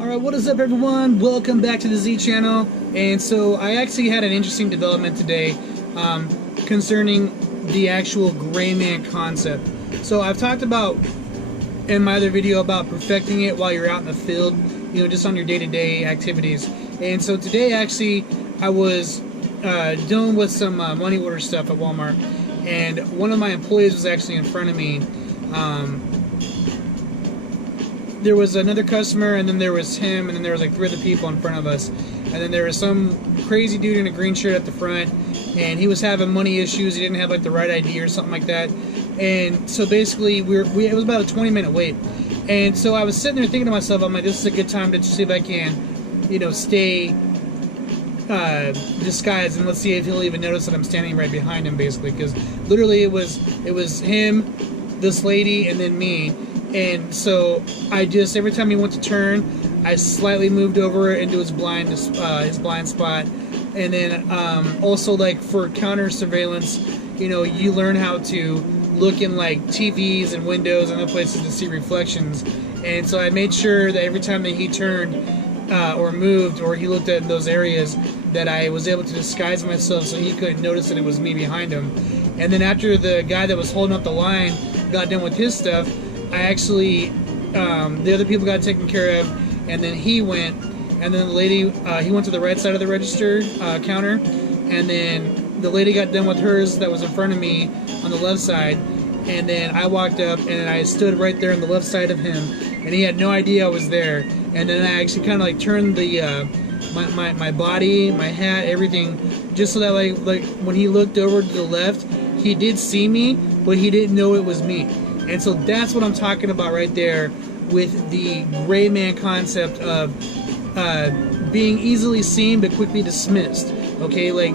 Alright, what is up everyone? Welcome back to the Z channel. And so I actually had an interesting development today concerning the actual gray man concept. So I've talked about in my other video about perfecting it while you're out in the field, you know, just on your day-to-day activities. And so today actually I was dealing with some money order stuff at Walmart, and one of my employees was actually in front of me. There was another customer, and then there was him, and then there was like 3 other people in front of us, and then there was some crazy dude in a green shirt at the front, and he was having money issues. He didn't have like the right ID or something like that. And so basically it was about a 20-minute wait. And so I was sitting there thinking to myself, I'm like, this is a good time to see if I can, you know, stay disguised, and let's see if he'll even notice that I'm standing right behind him, basically, because literally it was him, this lady, and then me. And so I just, every time he went to turn, I slightly moved over into his blind spot. And then also, like, for counter surveillance, you know, you learn how to look in like TVs and windows and other places to see reflections. And so I made sure that every time that he turned or moved, or he looked at those areas, that I was able to disguise myself so he couldn't notice that it was me behind him. And then after the guy that was holding up the line got done with his stuff, I actually, the other people got taken care of, and then he went, and then the lady, he went to the right side of the register counter, and then the lady got done with hers that was in front of me on the left side, and then I walked up, and I stood right there on the left side of him, and he had no idea I was there. And then I actually kind of like turned the my body, my hat, everything, just so that like when he looked over to the left, he did see me, but he didn't know it was me. And so that's what I'm talking about right there with the gray man concept of being easily seen but quickly dismissed. Okay, like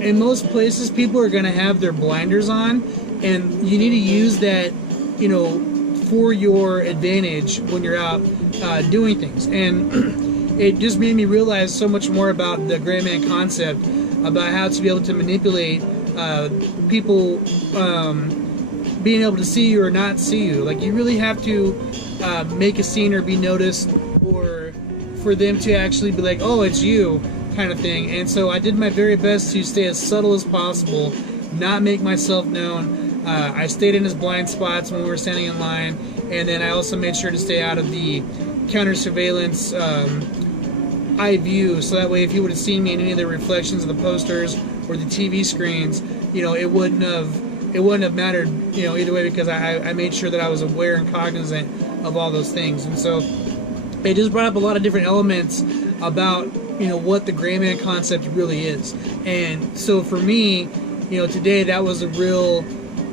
in most places, people are going to have their blinders on, and you need to use that, you know, for your advantage when you're out doing things. And it just made me realize so much more about the gray man concept, about how to be able to manipulate people being able to see you or not see you. Like, you really have to make a scene or be noticed, or for them to actually be like, oh, it's you, kind of thing. And so I did my very best to stay as subtle as possible, not make myself known. I stayed in his blind spots when we were standing in line, and then I also made sure to stay out of the counter surveillance eye view, so that way if he would have seen me in any of the reflections of the posters or the TV screens, you know, it wouldn't have mattered, you know, either way, because I made sure that I was aware and cognizant of all those things. And so it just brought up a lot of different elements about, you know, what the gray man concept really is. And so for me, you know, today that was a real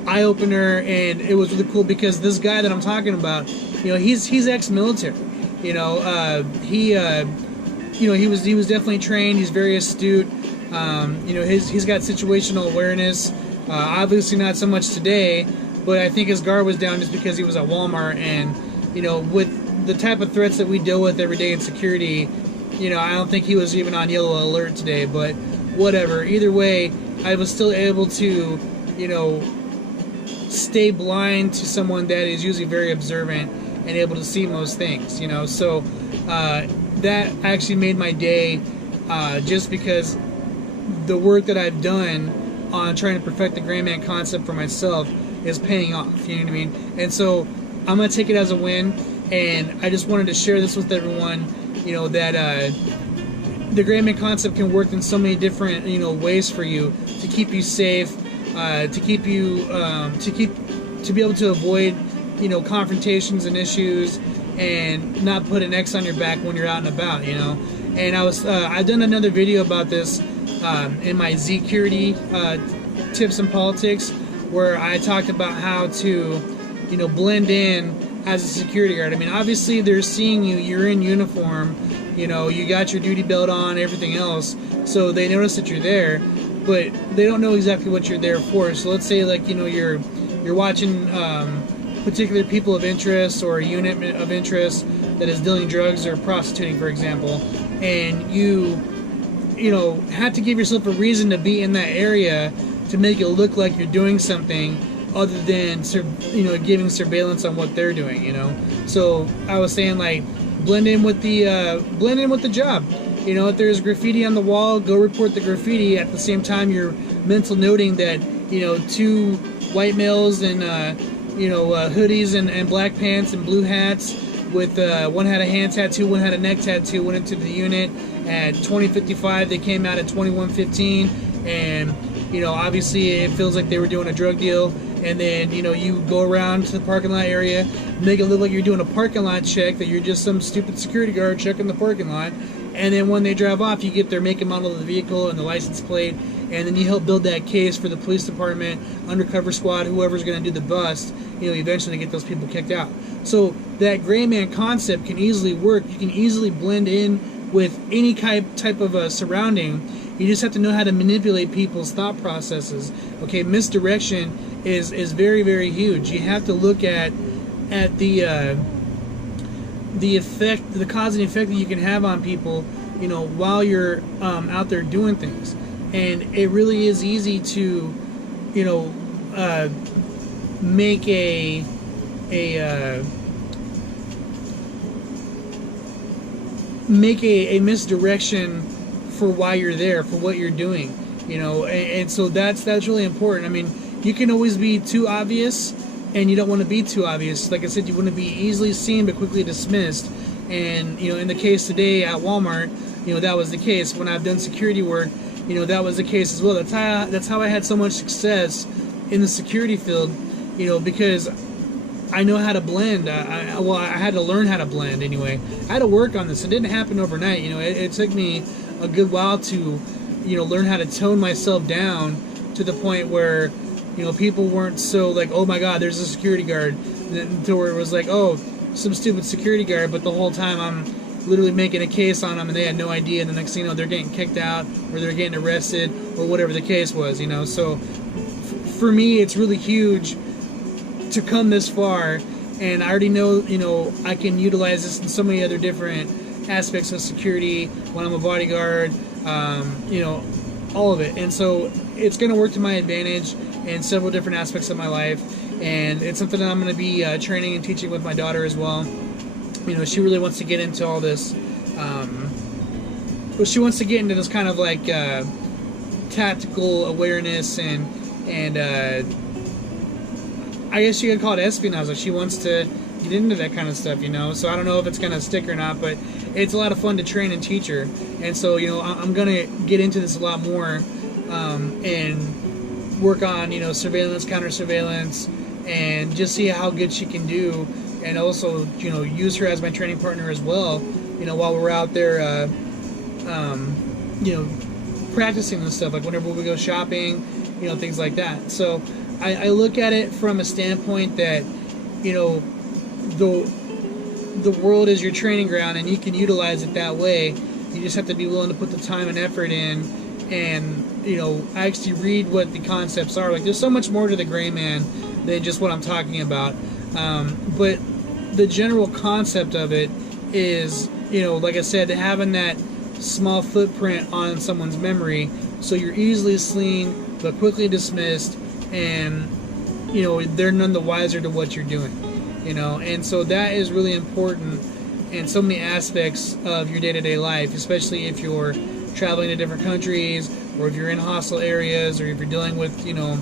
eye-opener, and it was really cool because this guy that I'm talking about, you know, he's ex-military. You know, he was definitely trained. He's very astute. You know, he's got situational awareness. Obviously not so much today, but I think his guard was down just because he was at Walmart. And, you know, with the type of threats that we deal with every day in security, you know, I don't think he was even on yellow alert today, but whatever. Either way, I was still able to, you know, stay blind to someone that is usually very observant and able to see most things, you know. So that actually made my day, just because the work that I've done on trying to perfect the gray man concept for myself is paying off, you know what I mean? And so I'm going to take it as a win, and I just wanted to share this with everyone, you know, that the gray man concept can work in so many different, you know, ways for you to keep you safe, to keep you, to be able to avoid, you know, confrontations and issues, and not put an X on your back when you're out and about, you know. And I've done another video about this in my Z-Curity tips and politics, where I talked about how to, you know, blend in as a security guard. I mean, obviously they're seeing you, you're in uniform, you know, you got your duty belt on, everything else, so they notice that you're there, but they don't know exactly what you're there for. So let's say, like, you know, you're watching particular people of interest, or a unit of interest that is dealing drugs or prostituting, for example, and you know, have to give yourself a reason to be in that area to make it look like you're doing something other than, you know, giving surveillance on what they're doing, you know. So I was saying, like, blend in with the job. You know, if there's graffiti on the wall, go report the graffiti. At the same time, you're mental noting that, you know, 2 white males in hoodies and black pants and blue hats with one had a hand tattoo, one had a neck tattoo, went into the unit at 20:55. They came out at 21:15, and you know, obviously it feels like they were doing a drug deal. And then, you know, you go around to the parking lot area, make it look like you're doing a parking lot check, that you're just some stupid security guard checking the parking lot. And then when they drive off, you get their make and model of the vehicle and the license plate, and then you help build that case for the police department, undercover squad, whoever's going to do the bust, you know, eventually get those people kicked out. So that gray man concept can easily work. You can easily blend in with any type of surrounding. You just have to know how to manipulate people's thought processes. Okay, misdirection is very, very huge. You have to look at the effect, the cause and effect that you can have on people, you know, while you're out there doing things. And it really is easy to, you know, make a misdirection for why you're there, for what you're doing, you know. And so that's really important. I mean, you can always be too obvious, and you don't want to be too obvious. Like I said, you want to be easily seen but quickly dismissed. And, you know, in the case today at Walmart, you know, that was the case. When I've done security work, you know, that was the case as well. That's how I had so much success in the security field, you know, because I know how to blend. I had to learn how to blend anyway. I had to work on this. It didn't happen overnight. You know, it took me a good while to, you know, learn how to tone myself down to the point where, you know, people weren't so like, oh my God, there's a security guard, to where it was like, oh, some stupid security guard, but the whole time I'm literally making a case on them and they had no idea, and the next thing you know, they're getting kicked out or they're getting arrested or whatever the case was, you know. So for me, it's really huge to come this far, and I already know, you know, I can utilize this in so many other different aspects of security when I'm a bodyguard, you know, all of it. And so it's going to work to my advantage in several different aspects of my life, and it's something that I'm going to be training and teaching with my daughter as well. You know, she really wants to get into all this, well, she wants to get into this kind of like tactical awareness and I guess you could call it espionage. Like, she wants to get into that kind of stuff, you know. So I don't know if it's going to stick or not, but it's a lot of fun to train and teach her. And so, you know, I'm going to get into this a lot more and work on, you know, surveillance, counter surveillance, and just see how good she can do. And also, you know, use her as my training partner as well, you know, while we're out there, you know, practicing this stuff, like whenever we go shopping, you know, things like that. So I look at it from a standpoint that, you know, the world is your training ground, and you can utilize it that way. You just have to be willing to put the time and effort in, and, you know, actually read what the concepts are. Like, there's so much more to the gray man than just what I'm talking about. But the general concept of it is, you know, like I said, having that small footprint on someone's memory, so you're easily seen but quickly dismissed, and, you know, they're none the wiser to what you're doing, you know. And so that is really important in so many aspects of your day-to-day life, especially if you're traveling to different countries, or if you're in hostile areas, or if you're dealing with, you know,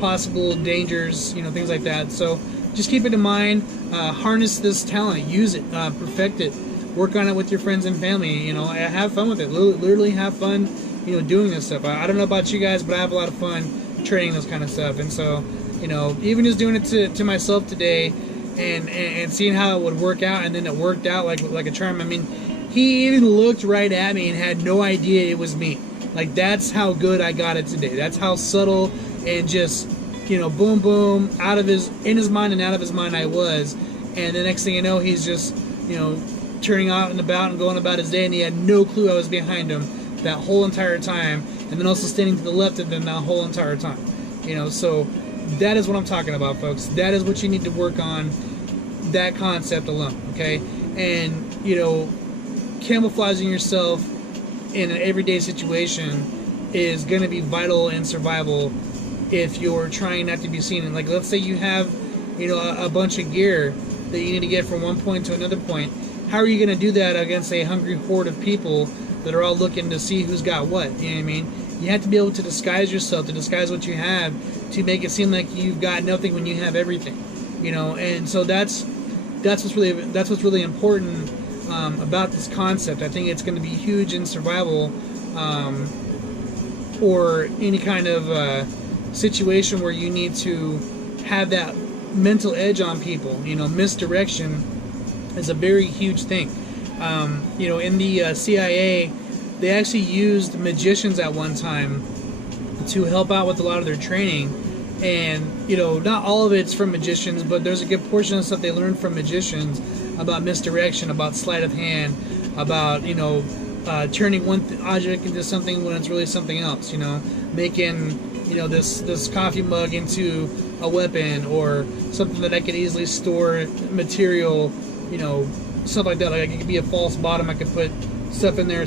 possible dangers, you know, things like that. So just keep it in mind, harness this talent, use it, perfect it, work on it with your friends and family, you know, have fun with it, literally have fun, you know, doing this stuff. I don't know about you guys, but I have a lot of fun training this kind of stuff. And so, you know, even just doing it to myself today, and seeing how it would work out, and then it worked out like a charm. I mean, he even looked right at me and had no idea it was me. Like, that's how good I got it today. That's how subtle and just, you know, boom, boom, in his mind and out of his mind I was. And the next thing you know, he's just, you know, turning out and about and going about his day, and he had no clue I was behind him that whole entire time, and then also standing to the left of him that whole entire time. You know, so that is what I'm talking about, folks. That is what you need to work on, that concept alone, okay? And, you know, camouflaging yourself in an everyday situation is going to be vital in survival if you're trying not to be seen. And, like, let's say you have, you know, a bunch of gear that you need to get from one point to another point, how are you going to do that against a hungry horde of people that are all looking to see who's got what? You know what I mean? You have to be able to disguise yourself, to disguise what you have, to make it seem like you've got nothing when you have everything. You know, and so that's what's really important about this concept. I think it's going to be huge in survival, or any kind of situation where you need to have that mental edge on people. You know, misdirection is a very huge thing. You know, in the CIA, they actually used magicians at one time to help out with a lot of their training. And, you know, not all of it's from magicians, but there's a good portion of stuff they learned from magicians about misdirection, about sleight of hand, about, you know, turning one object into something when it's really something else, you know, making, you know, this coffee mug into a weapon, or something that I could easily store material, you know, stuff like that. Like, it could be a false bottom, I could put stuff in there,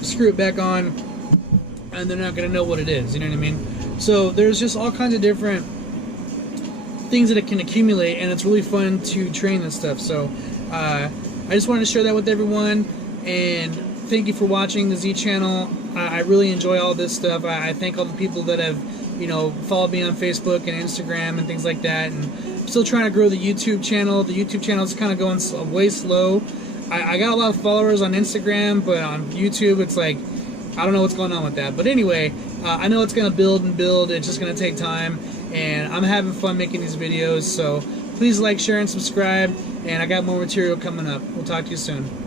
screw it back on, and they're not going to know what it is, you know what I mean? So there's just all kinds of different things that it can accumulate, and it's really fun to train this stuff. So I just wanted to share that with everyone, and thank you for watching the Z channel. I really enjoy all this stuff. I thank all the people that have, you know, followed me on Facebook and Instagram and things like that, and I'm still trying to grow the YouTube channel. The YouTube channel is kind of going way slow. I got a lot of followers on Instagram, but on YouTube it's like, I don't know what's going on with that. But anyway, I know it's going to build and build. It's just going to take time. And I'm having fun making these videos. So please like, share, and subscribe. And I got more material coming up. We'll talk to you soon.